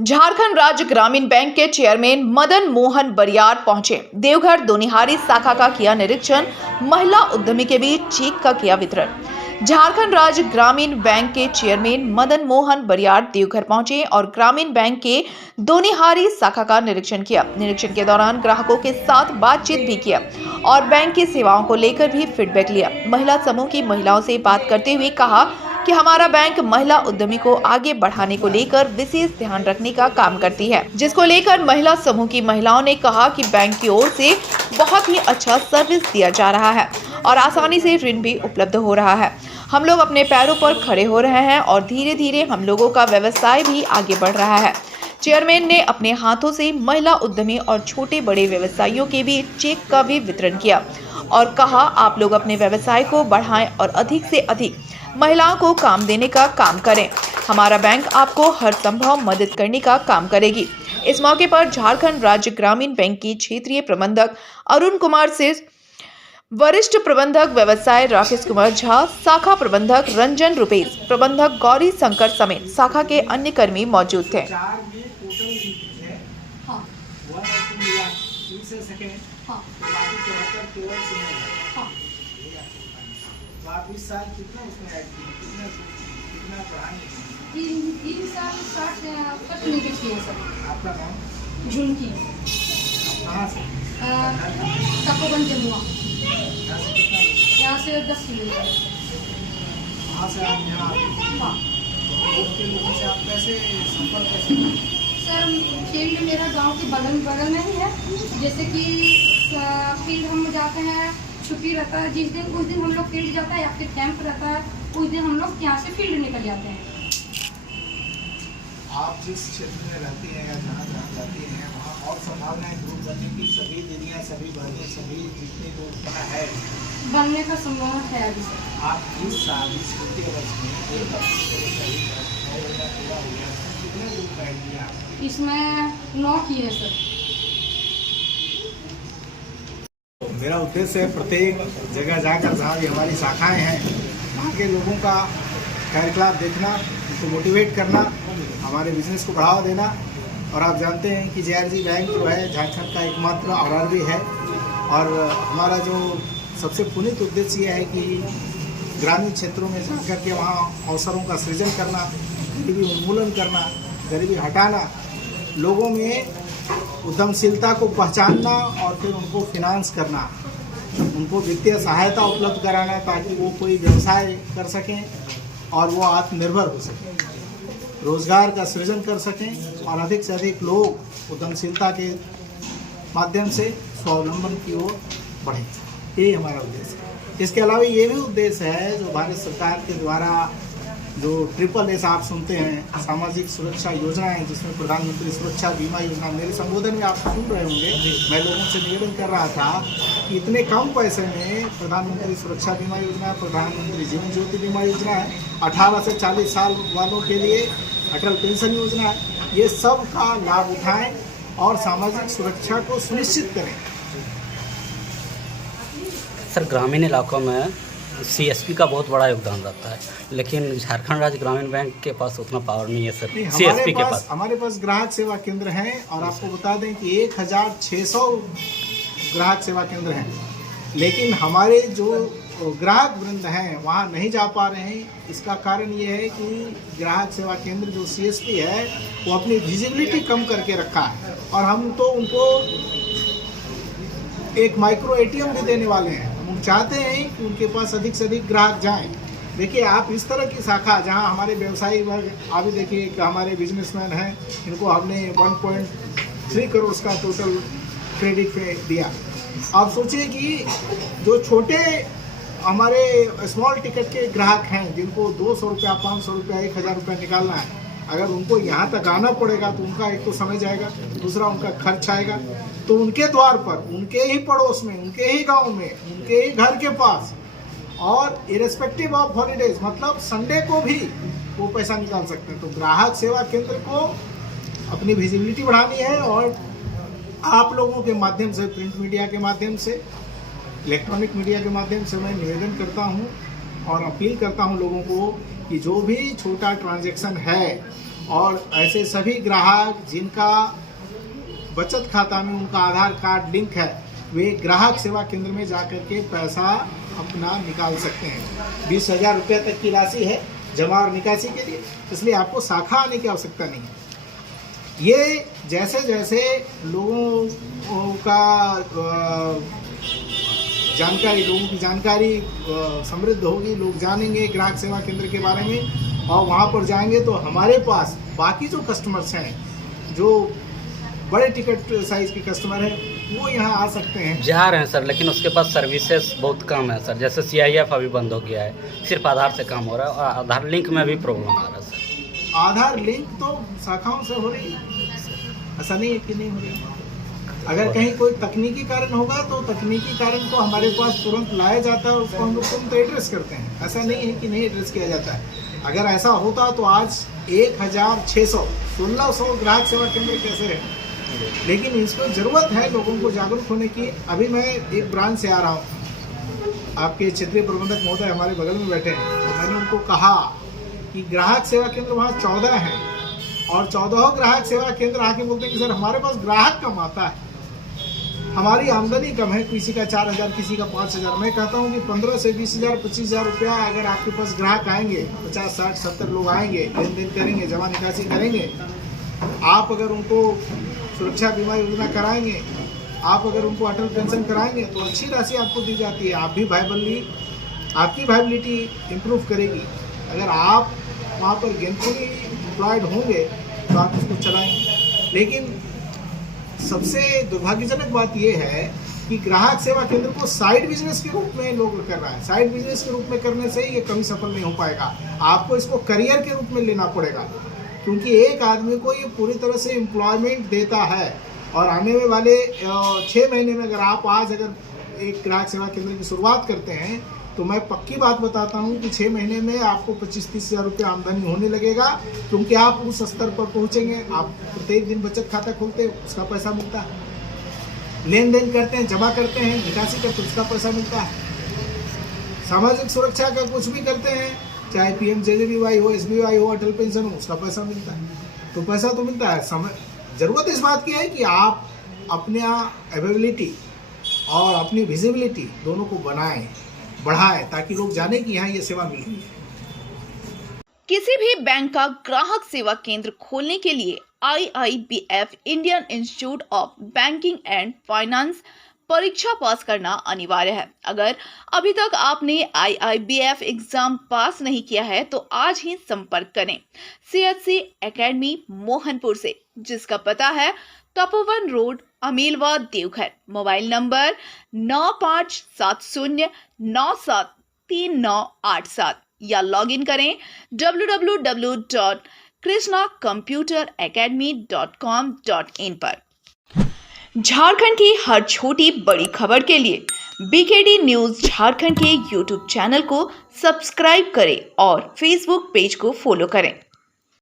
झारखंड राज्य ग्रामीण बैंक के चेयरमैन मदन मोहन बरियार पहुंचे। देवघर दोनिहारी शाखा का किया निरीक्षण। महिला उद्यमी के बीच चेक का किया वितरण। झारखंड राज्य ग्रामीण बैंक के चेयरमैन मदन मोहन बरियार देवघर पहुंचे और ग्रामीण बैंक के दोनिहारी शाखा का निरीक्षण किया। निरीक्षण के दौरान ग्राहकों के साथ बातचीत भी किया और बैंक की सेवाओं को लेकर भी फीडबैक लिया। महिला समूह की महिलाओं से बात करते हुए कहा कि हमारा बैंक महिला उद्यमी को आगे बढ़ाने को लेकर विशेष ध्यान रखने का काम करती है, जिसको लेकर महिला समूह की महिलाओं ने कहा कि बैंक की ओर से बहुत ही अच्छा सर्विस दिया जा रहा है और आसानी से ऋण भी उपलब्ध हो रहा है। हम लोग अपने पैरों पर खड़े हो रहे हैं और धीरे धीरे हम लोगों का व्यवसाय भी आगे बढ़ रहा है। चेयरमैन ने अपने हाथों से महिला उद्यमी और छोटे बड़े व्यवसायियों के बीच चेक का भी वितरण किया और कहा, आप लोग अपने व्यवसाय को बढ़ाएं और अधिक से अधिक महिलाओं को काम देने का काम करें। हमारा बैंक आपको हर संभव मदद करने का काम करेगी। इस मौके पर झारखंड राज्य ग्रामीण बैंक की क्षेत्रीय प्रबंधक अरुण कुमार सिंह, वरिष्ठ प्रबंधक व्यवसाय राकेश कुमार झा, शाखा प्रबंधक रंजन रुपेश, प्रबंधक गौरी शंकर समेत शाखा के अन्य कर्मी मौजूद थे। आप इस साल कितना उसमें ऐड किए, कितना पढ़ाएंगे? 3 साल 60 कट लेके किए सर। आपका नाम? झुमकी। कहाँ से? तपोवन जमुआ। यहाँ से कितना? यहाँ से 10 किलोमीटर। वहाँ से आप यहाँ आते? हाँ। तो उनके लोगों से आप कैसे संपर्क कैसे करते? सर फील्ड मेरा गांव के बगल में ही है। जैसे कि फील्ड हम जाते हैं, छुट्टी रहता है उस दिन हम लोग फील्ड जाता है या फिर कैंप रहता है उस दिन हम लोग यहाँ से फील्ड निकल जाते हैं। आप जिस क्षेत्र में रहती हैं या जहाँ जहाँ जाती हैं वहाँ और संभावनाएं दूर करने की सभी दीदियाँ सभी बहनें सभी जितने लोग है बनने का संभावना है अभी सर। आप इस साल इस वित्तीय वर्ष में कितने लोग रहेंगे आप? इसमें 9 किए हैं सर। मेरा उद्देश्य है प्रत्येक जगह जाकर जहाँ भी हमारी शाखाएं हैं वहाँ के लोगों का कार्यकलाप देखना, उनको मोटिवेट करना, हमारे बिजनेस को बढ़ावा देना। और आप जानते हैं कि जेआरजी बैंक जो है झारखंड का एकमात्र आरआरबी है और हमारा जो सबसे पुनीत उद्देश्य ये है कि ग्रामीण क्षेत्रों में जाकर के वहाँ अवसरों का सृजन करना, गरीबी उन्मूलन करना, गरीबी हटाना, लोगों में उद्यमशीलता को पहचानना और फिर उनको फिनांस करना, उनको वित्तीय सहायता उपलब्ध कराना ताकि वो कोई व्यवसाय कर सकें और वो आत्मनिर्भर हो सकें, रोजगार का सृजन कर सकें और अधिक से अधिक लोग उद्यमशीलता के माध्यम से स्वावलंबन की ओर बढ़ें। यही हमारा उद्देश्य है। इसके अलावा ये भी उद्देश्य है जो भारत सरकार के द्वारा जो SSS आप सुनते हैं, सामाजिक सुरक्षा योजना है, जिसमें प्रधानमंत्री सुरक्षा बीमा योजना, मेरे संबोधन में आप सुन रहे होंगे, मैं लोगों से निवेदन कर रहा था कि इतने कम पैसे में प्रधानमंत्री सुरक्षा बीमा योजना, प्रधानमंत्री जीवन ज्योति बीमा योजना है, 18 से 40 साल वालों के लिए अटल पेंशन योजना है, ये सब का लाभ उठाएं और सामाजिक सुरक्षा को सुनिश्चित करें। सर ग्रामीण इलाकों में CSP का बहुत बड़ा योगदान रहता है, लेकिन झारखंड राज्य ग्रामीण बैंक के पास उतना पावर नहीं है सर। CSP के पास हमारे पास ग्राहक सेवा केंद्र हैं और आपको बता दें कि 1600 ग्राहक सेवा केंद्र हैं, लेकिन हमारे जो ग्राहक वृंद हैं वहाँ नहीं जा पा रहे हैं। इसका कारण ये है कि ग्राहक सेवा केंद्र जो CSP है वो अपनी विजिबिलिटी कम करके रखा है और हम तो उनको एक माइक्रो ATM भी देने वाले हैं। हम चाहते हैं कि उनके पास अधिक से अधिक ग्राहक जाएं। देखिए आप इस तरह की शाखा जहां हमारे व्यवसायी वर्ग, अभी देखिए कि हमारे बिजनेसमैन हैं, इनको हमने 1.3 करोड़ का टोटल क्रेडिट पे दिया। आप सोचिए कि जो छोटे हमारे स्मॉल टिकट के ग्राहक हैं जिनको 200 रुपया, 500 रुपया, 1000 रुपया निकालना है, अगर उनको यहाँ तक आना पड़ेगा तो उनका एक तो समय जाएगा, दूसरा उनका खर्च आएगा। तो उनके द्वार पर, उनके ही पड़ोस में, उनके ही गांव में, उनके ही घर के पास और इरेस्पेक्टिव ऑफ हॉलीडेज, मतलब संडे को भी वो पैसा निकाल सकते हैं। तो ग्राहक सेवा केंद्र को अपनी विजिबिलिटी बढ़ानी है और आप लोगों के माध्यम से, प्रिंट मीडिया के माध्यम से, इलेक्ट्रॉनिक मीडिया के माध्यम से मैं निवेदन करता हूँ और अपील करता हूँ लोगों को कि जो भी छोटा ट्रांजैक्शन है और ऐसे सभी ग्राहक जिनका बचत खाता में उनका आधार कार्ड लिंक है, वे ग्राहक सेवा केंद्र में जाकर के पैसा अपना निकाल सकते हैं। 20,000 रुपये तक की राशि है जमा और निकासी के लिए, इसलिए आपको शाखा आने की आवश्यकता नहीं है। ये जैसे जैसे लोगों की जानकारी समृद्ध होगी, लोग जानेंगे ग्राहक सेवा केंद्र के बारे में और वहाँ पर जाएंगे तो हमारे पास बाकी जो कस्टमर्स हैं, जो बड़े टिकट साइज के कस्टमर हैं, वो यहाँ आ सकते हैं। जा रहे हैं सर, लेकिन उसके पास सर्विसेज बहुत कम है सर। जैसे CIF अभी बंद हो गया है, सिर्फ आधार से काम हो रहा है और आधार लिंक में भी प्रॉब्लम आ रहा है सर। आधार लिंक तो शाखाओं से हो रही है, ऐसा नहीं है कि नहीं हो रही। अगर कहीं कोई तकनीकी कारण होगा तो तकनीकी कारण को हमारे पास तुरंत लाया जाता है और उसको हम लोग तुरंत एड्रेस करते हैं। ऐसा नहीं है कि नहीं एड्रेस किया जाता है। अगर ऐसा होता तो आज 1,600 ग्राहक सेवा केंद्र कैसे है, लेकिन इसको ज़रूरत है लोगों को जागरूक होने की। अभी मैं एक ब्रांच से आ रहा हूँ, आपके क्षेत्रीय प्रबंधक महोदय हमारे बगल में बैठे हैं, तो मैंने उनको कहा कि ग्राहक सेवा केंद्र वहाँ 14 हैं और 14 ग्राहक सेवा केंद्र आके बोलते हैं कि सर हमारे पास ग्राहक कम आता है, हमारी आमदनी कम है, किसी का 4,000 किसी का 5,000। मैं कहता हूँ कि 15 से 20,000 25,000 रुपया अगर आपके पास ग्राहक आएंगे, 50 60 70 लोग आएंगे, लेन देन करेंगे, जमा निकासी करेंगे, आप अगर उनको सुरक्षा बीमा योजना कराएंगे, आप अगर उनको अटल पेंशन कराएंगे तो अच्छी राशि आपको दी जाती है। आपकी वायबिलिटी इम्प्रूव करेगी। अगर आप वहाँ पर गेनफुली एम्प्लॉयड होंगे तो आप उसको चलाएंगे। लेकिन सबसे दुर्भाग्यजनक बात यह है कि ग्राहक सेवा केंद्र को साइड बिजनेस के रूप में लोग कर रहा है। साइड बिजनेस के रूप में करने से ये कभी सफल नहीं हो पाएगा। आपको इसको करियर के रूप में लेना पड़ेगा, क्योंकि एक आदमी को ये पूरी तरह से एम्प्लॉयमेंट देता है और आने वाले 6 महीने में अगर आप आज अगर एक ग्राहक सेवा केंद्र की शुरुआत करते हैं तो मैं पक्की बात बताता हूं कि 6 महीने में आपको 25-30 हज़ार रुपये आमदनी होने लगेगा, क्योंकि आप उस स्तर पर पहुंचेंगे। आप प्रत्येक दिन बचत खाता खोलते हैं, उसका पैसा मिलता है, लेन देन करते हैं, जमा करते हैं, निकासी करते हैं, उसका पैसा मिलता है, सामाजिक सुरक्षा का कुछ भी करते हैं, चाहे PMJJBY हो, SBY हो, अटल पेंशन हो, उसका पैसा मिलता है। तो पैसा तो मिलता है। ज़रूरत इस बात की है कि आप अपने अवेलेबिलिटी और अपनी विजिबिलिटी दोनों को बढ़ाएं, ताकि लोग जाने कि यहाँ ये सेवा मिल रही है। किसी भी बैंक का ग्राहक सेवा केंद्र खोलने के लिए IIBF Indian institute of banking and finance परीक्षा पास करना अनिवार्य है। अगर अभी तक आपने IIBF एग्जाम पास नहीं किया है तो आज ही संपर्क करें CHC एकेडमी मोहनपुर से, जिसका पता है Tapovan road, Amilwa, Deoghar. Mobile number 9570973987 या लॉग इन करें www.krishnacomputeracademy.com.in पर। झारखंड की हर छोटी बड़ी खबर के लिए BKD न्यूज झारखंड के YouTube चैनल को सब्सक्राइब करें और Facebook पेज को फॉलो करें।